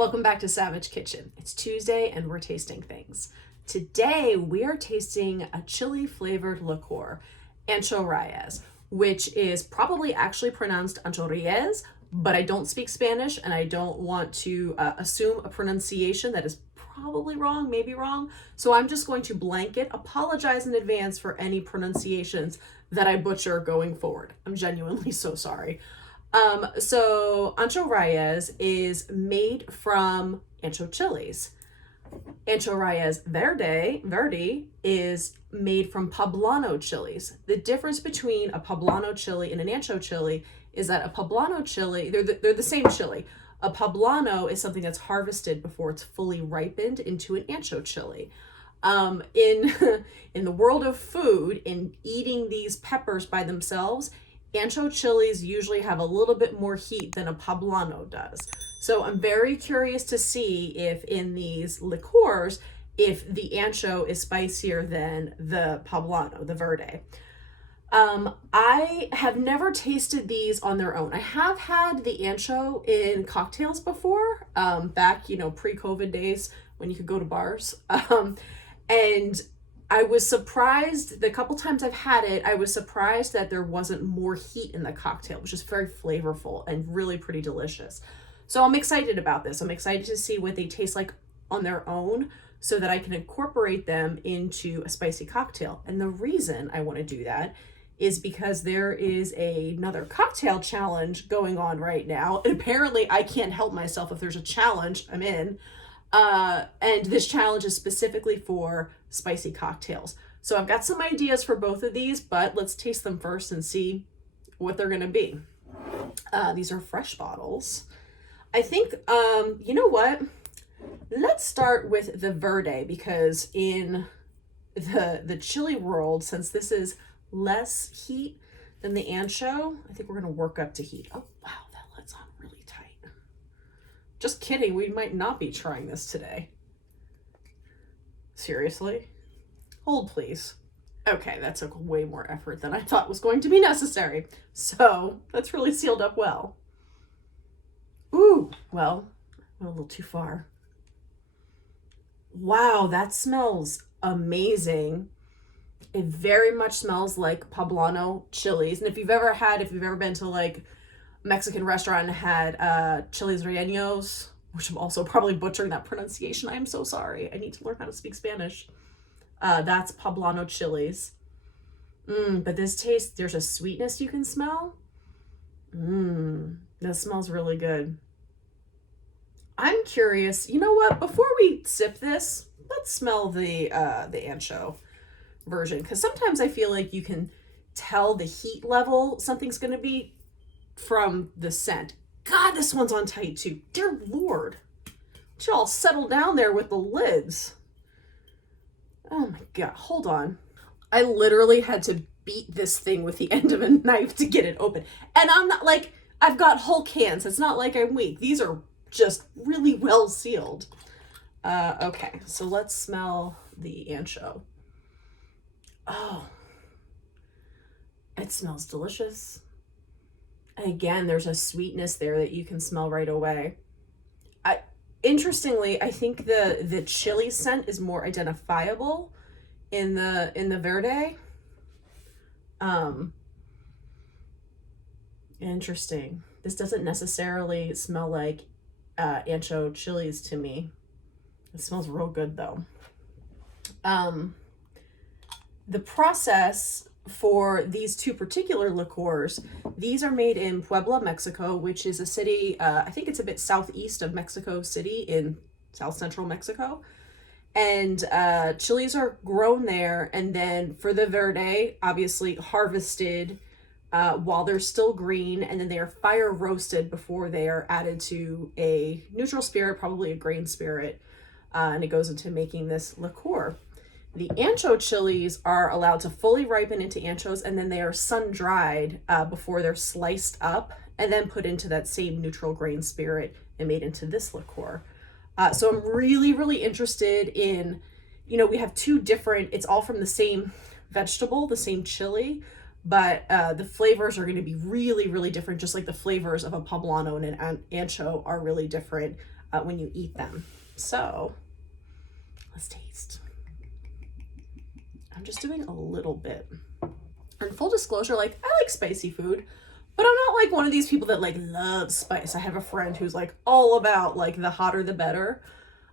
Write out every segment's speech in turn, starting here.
Welcome back to Savage Kitchen. It's Tuesday and we're tasting things. Today we are tasting a chili flavored liqueur, Ancho Reyes, which is probably actually pronounced Ancho Reyes, but I don't speak Spanish and I don't want to assume a pronunciation that is probably wrong, maybe wrong. So I'm just going to blanket apologize in advance for any pronunciations that I butcher going forward. I'm genuinely so sorry. So Ancho Reyes is made from Ancho Chilies. Ancho Reyes Verde is made from Poblano Chilies. The difference between a Poblano chili and an Ancho chili is that a Poblano chili, they're the same chili. A Poblano is something that's harvested before it's fully ripened into an Ancho chili. In the world of food, in eating these peppers by themselves, Ancho chilies usually have a little bit more heat than a Poblano does. So I'm very curious to see if in these liqueurs, if the Ancho is spicier than the Poblano, the Verde. I have never tasted these on their own. I have had the Ancho in cocktails before, back, pre-COVID days when you could go to bars. And I was surprised, the couple times I've had it, I was surprised that there wasn't more heat in the cocktail. It was just very flavorful and really pretty delicious. So I'm excited about this. I'm excited to see what they taste like on their own so that I can incorporate them into a spicy cocktail. And the reason I want to do that is because there is another cocktail challenge going on right now. And apparently I can't help myself. If there's a challenge, I'm in. And this challenge is specifically for spicy cocktails. So I've got some ideas for both of these, but let's taste them first and see what they're going to be. These are fresh bottles. I think, you know what? Let's start with the Verde, because in the chili world, since this is less heat than the Ancho, I think we're going to work up to heat. Oh, wow, that lid's on really tight. Just kidding, we might not be trying this today. Seriously? Hold, please. Okay, that took way more effort than I thought was going to be necessary. So, that's really sealed up well. Ooh, well, I went a little too far. Wow, that smells amazing. It very much smells like Poblano Chilies. And if you've ever been to like a Mexican restaurant and had chiles rellenos, which I'm also probably butchering that pronunciation, I'm so sorry. I need to learn how to speak Spanish. That's Poblano Chilies. But this tastes, there's a sweetness you can smell. That smells really good. I'm curious, you know what? Before we sip this, let's smell the Ancho version, because sometimes I feel like you can tell the heat level something's going to be from the scent. God, this one's on tight too. Dear Lord. Y'all settle down there with the lids. Oh my God, hold on. I literally had to beat this thing with the end of a knife to get it open. And I'm not like, I've got Hulk hands. It's not like I'm weak. These are just really well sealed. Okay, so let's smell the Ancho. Oh, it smells delicious. Again, there's a sweetness there that you can smell right away. Interestingly, I think the chili scent is more identifiable in the Verde. Interesting. This doesn't necessarily smell like Ancho Chilies to me. It smells real good though. The process for these two particular liqueurs, these are made in Puebla, Mexico, which is a city, I think it's a bit southeast of Mexico City in south central Mexico. And chilies are grown there. And then for the Verde, obviously harvested while they're still green. And then they are fire roasted before they are added to a neutral spirit, probably a grain spirit. And it goes into making this liqueur. The Ancho chilies are allowed to fully ripen into anchos, and then they are sun-dried before they're sliced up and then put into that same neutral grain spirit and made into this liqueur. So I'm really, really interested in, we have two different, it's all from the same vegetable, the same chili, but the flavors are going to be really, really different, just like the flavors of a Poblano and an Ancho are really different. when you eat them. So let's taste. I'm just doing a little bit. And full disclosure, like, I like spicy food, but I'm not like one of these people that like loves spice. I have a friend who's like all about like the hotter the better.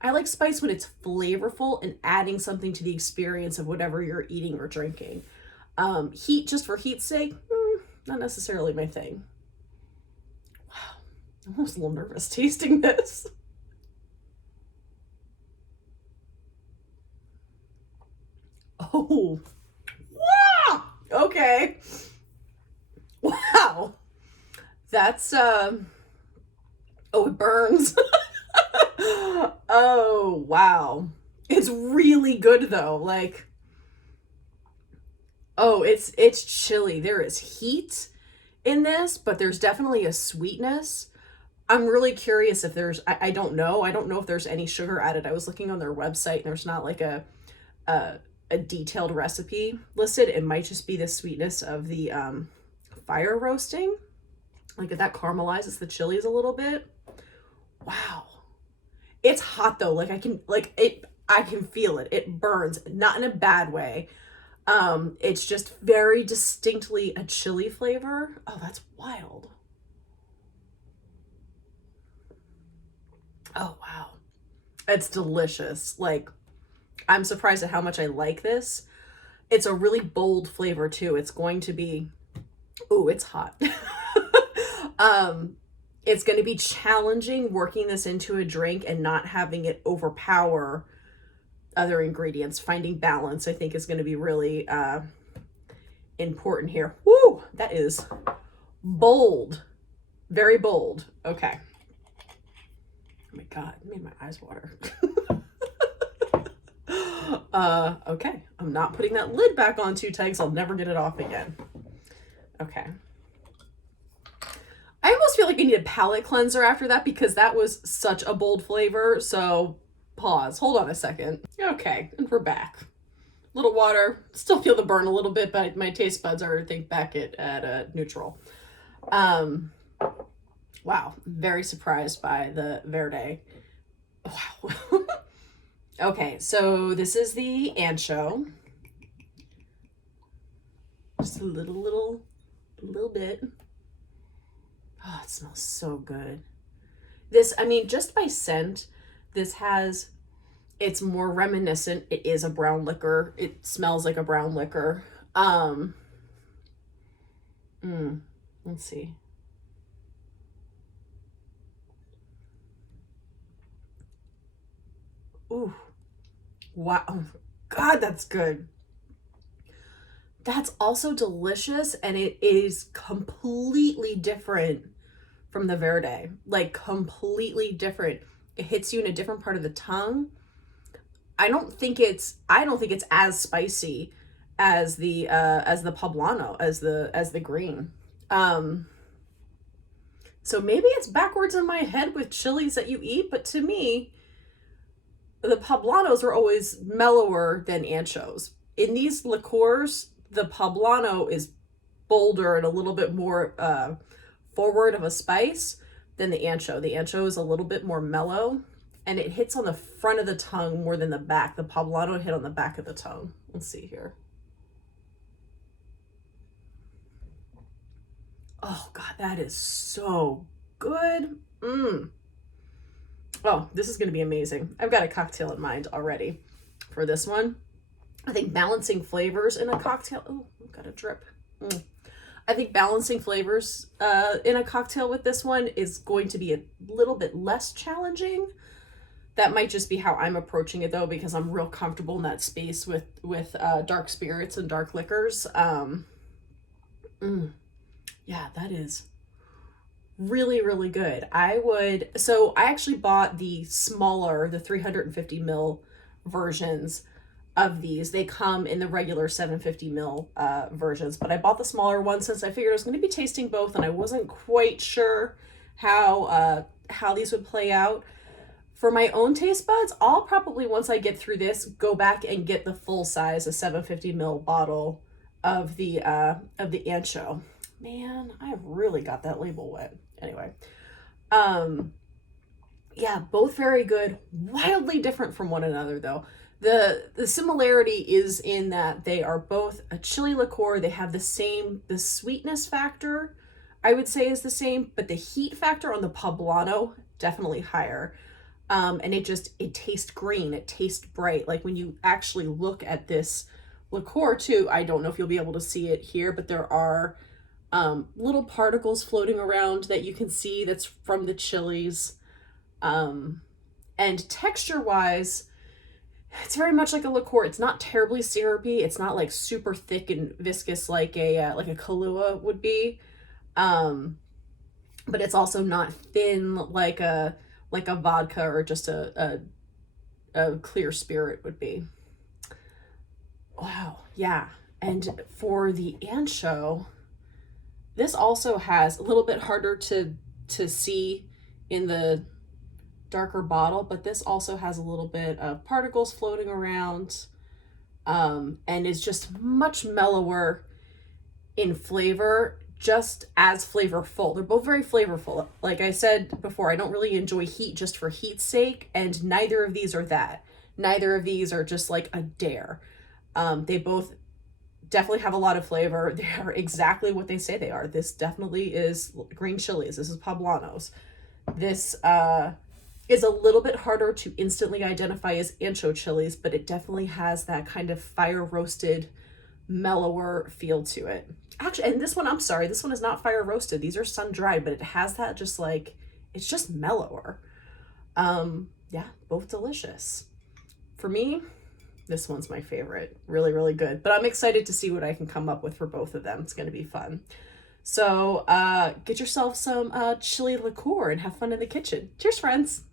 I like spice when it's flavorful and adding something to the experience of whatever you're eating or drinking. Heat just for heat's sake, not necessarily my thing. Wow, I'm almost a little nervous tasting this. Oh, wow, okay. Wow, that's, oh, it burns. Oh, wow. It's really good though. Like, oh, it's chilly. There is heat in this, but there's definitely a sweetness. I'm really curious if there's, I don't know. I don't know if there's any sugar added. I was looking on their website and there's not like a detailed recipe listed. It might just be the sweetness of the fire roasting. Like if that caramelizes the chilies a little bit. Wow. It's hot though. Like I can feel it. It burns, not in a bad way. It's just very distinctly a chili flavor. Oh, that's wild. Oh, wow. It's delicious. Like, I'm surprised at how much I like this. It's a really bold flavor too. It's going to be, oh, it's hot. It's going to be challenging working this into a drink and not having it overpower other ingredients. Finding balance, I think, is going to be really important here. Woo, that is bold. Very bold. Okay. Oh my God, it made my eyes water. Okay. I'm not putting that lid back on too tight because I'll never get it off again. Okay. I almost feel like I need a palate cleanser after that because that was such a bold flavor. So pause. Hold on a second. Okay, and we're back. Little water. Still feel the burn a little bit, but my taste buds are, I think, back at neutral. Wow, very surprised by the Verde. Wow. Okay, so this is the Ancho. Just a little bit. Oh, it smells so good. This, I mean, just by scent, this has, it's more reminiscent. It is a brown liquor. It smells like a brown liquor. Let's see. Ooh, wow. Oh, God, that's good. That's also delicious, and it is completely different from the Verde. Like, completely different. It hits you in a different part of the tongue. I don't think it's as spicy as the Poblano, as the green. So maybe it's backwards in my head with chilies that you eat, but to me, the Poblanos are always mellower than anchos. In these liqueurs, the Poblano is bolder and a little bit more forward of a spice than the Ancho. The Ancho is a little bit more mellow, and it hits on the front of the tongue more than the back. The Poblano hit on the back of the tongue. Let's see here. Oh God, that is so good. Oh, this is going to be amazing. I've got a cocktail in mind already for this one. I think balancing flavors in a cocktail. Oh, I've got a drip. I think balancing flavors in a cocktail with this one is going to be a little bit less challenging. That might just be how I'm approaching it though, because I'm real comfortable in that space with dark spirits and dark liquors. Yeah, that is really, really good. So I actually bought the smaller, the 350 ml versions of these. They come in the regular 750 ml versions, but I bought the smaller one since I figured I was going to be tasting both, and I wasn't quite sure how these would play out. For my own taste buds, I'll probably, once I get through this, go back and get the full size, a 750 ml bottle of the Ancho. Man, I've really got that label wet. Anyway, Yeah, both very good, wildly different from one another though. The similarity is in that they are both a chili liqueur. They have the sweetness factor, I would say, is the same, but the heat factor on the Poblano definitely higher. And it tastes green, it tastes bright. Like when you actually look at this liqueur too, I don't know if you'll be able to see it here, but there are little particles floating around that you can see that's from the chilies. And texture wise, it's very much like a liqueur. It's not terribly syrupy. It's not like super thick and viscous like a Kahlua would be. Um, but it's also not thin like a vodka or just a clear spirit would be. Wow, yeah. And for the ancho, this also has a little bit harder to see in the darker bottle, but this also has a little bit of particles floating around, and is just much mellower in flavor, just as flavorful. They're both very flavorful. Like I said before, I don't really enjoy heat just for heat's sake, and neither of these are that. Neither of these are just like a dare. They both definitely have a lot of flavor. They are exactly what they say they are. This definitely is green chilies. This is Poblanos. This is a little bit harder to instantly identify as Ancho Chilies, but it definitely has that kind of fire roasted, mellower feel to it. Actually, and this one, I'm sorry, this one is not fire roasted. These are sun dried, but it has that just like, it's just mellower. Yeah, both delicious. For me, this one's my favorite. Really, really good. But I'm excited to see what I can come up with for both of them. It's going to be fun. So get yourself some chili liqueur and have fun in the kitchen. Cheers, friends.